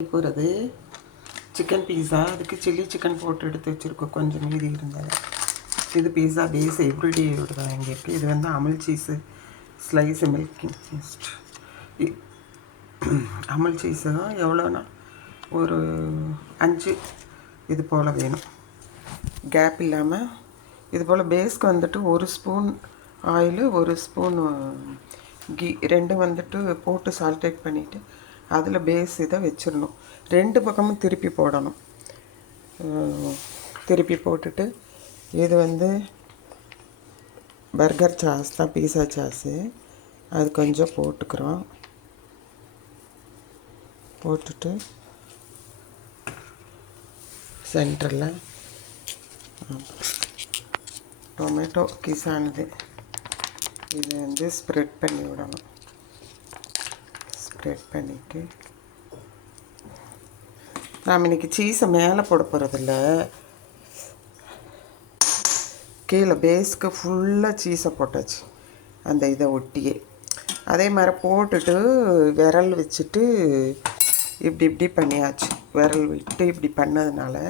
போகிறது chicken pizza. அதுக்கு chilli chicken போட்டு எடுத்து வச்சுருக்கோம், கொஞ்சம் மீதி இருந்தது. இது பீஸா பேஸ் எவ்ரிடேயோடு தான் எங்களுக்கு. இது வந்து அமுல் சீஸு ஸ்லைஸு மில்கிங் பீஸ்ட். அமுல் சீஸு எவ்வளோனா ஒரு 5 இது போல் வேணும், கேப் இல்லாமல். இது போல் பேஸ்க்கு வந்துட்டு 1 ஸ்பூன் ஆயிலு 1 ஸ்பூன் கீ ரெண்டும் வந்துட்டு போட்டு சால்டேட் பண்ணிவிட்டு அதில் பேஸ் இதை வச்சிடணும். 2 பக்கமும் திருப்பி போடணும். திருப்பி போட்டுட்டு இது வந்து பர்கர் சாஸ் தான், பீஸா சாஸு. அது கொஞ்சம் போட்டுக்கிறோம். போட்டுட்டு சென்டரில் டொமேட்டோ கிசானது இதை வந்து ஸ்ப்ரெட் பண்ணி விடணும். ஸ்ப்ரெட் பண்ணிவிட்டு நாம் இன்றைக்கி சீஸை மேலே போட போகிறதில்ல, கீழே பேஸ்க்கு ஃபுல்லாக சீஸை போட்டாச்சு அந்த இதை ஒட்டியே. அதே மாதிரி போட்டுட்டு விரல் வச்சுட்டு இப்படி பண்ணியாச்சு. விரல் விட்டு இப்படி பண்ணதுனால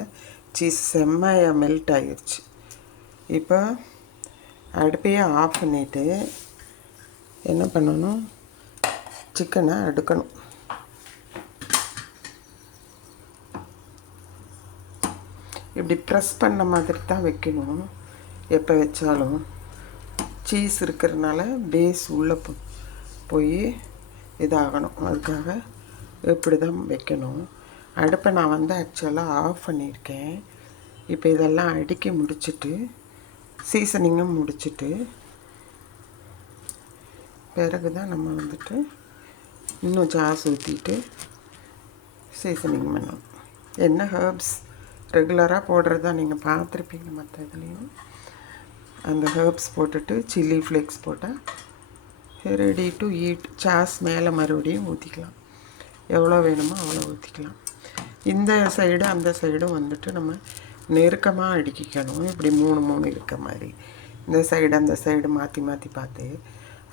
சீஸ் செம்மையாக மெல்ட் ஆகிடுச்சு. இப்போ அடுப்பையே ஆஃப் பண்ணிவிட்டு என்ன பண்ணணும், சிக்கனை எடுக்கணும். இப்படி ப்ரெஸ் பண்ண மாதிரி தான் வைக்கணும் எப்போ வச்சாலும். சீஸ் இருக்கிறதுனால பேஸ் உள்ளே போய் இதாகணும், அதுக்காக இப்படி தான் வைக்கணும். அடுப்பை நான் வந்து ஆக்சுவலாக ஆஃப் பண்ணியிருக்கேன். இப்போ இதெல்லாம் அடுக்கி முடிச்சுட்டு சீசனிங்கும் முடிச்சுட்டு பிறகு தான் நம்ம வந்துட்டு இன்னும் சாஸ் ஊற்றிட்டு சீசனிங் பண்ணணும். என்ன ஹர்ப்ஸ் ரெகுலராக போடுறது தான், நீங்கள் பார்த்துருப்பீங்க மற்ற இதுலேயும். அந்த ஹர்ப்ஸ் போட்டுட்டு சில்லி ஃப்ளேக்ஸ் போட்டால் ரெடி டு ஈட். சாஸ் மேலே மறுபடியும் ஊற்றிக்கலாம், எவ்வளோ வேணுமோ அவ்வளோ ஊற்றிக்கலாம். இந்த சைடு அந்த சைடும் வந்துட்டு நம்ம நெருக்கமாக அடுக்கிக்கணும். இப்படி 3 இருக்க மாதிரி இந்த சைடு அந்த சைடு மாற்றி மாற்றி பார்த்து,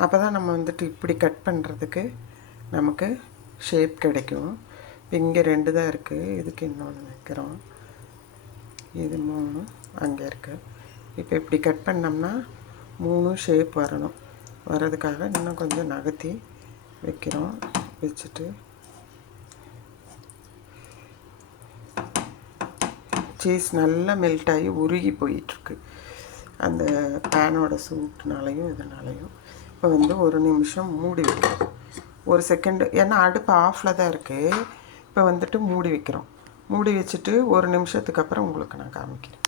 அப்போ தான் நம்ம வந்துட்டு இப்படி கட் பண்ணுறதுக்கு நமக்கு ஷேப் கிடைக்கும். இங்கே 2 தான் இருக்குது, இதுக்கு இன்னொன்று வைக்கிறோம். இது 3 அங்கே இருக்குது. இப்போ இப்படி கட் பண்ணோம்னா 3 ஷேப் வரணும். வர்றதுக்காக இன்னும் கொஞ்சம் நகர்த்தி வைக்கிறோம். வச்சுட்டு சீஸ் நல்லா மெல்ட் ஆகி உருகி போயிட்டுருக்கு அந்த பேனோட சூட்னாலையும் இதனாலையும். இப்போ வந்து 1 நிமிஷம் மூடி வைக்கிறோம், 1 செகண்டு. ஏன்னா அடுப்பு ஆஃபில் தான் இருக்குது. இப்போ வந்துட்டு மூடி வைக்கிறோம். மூடி வச்சுட்டு 1 நிமிஷத்துக்கு அப்புறம் உங்களுக்கு நான் காமிக்கிறேன்.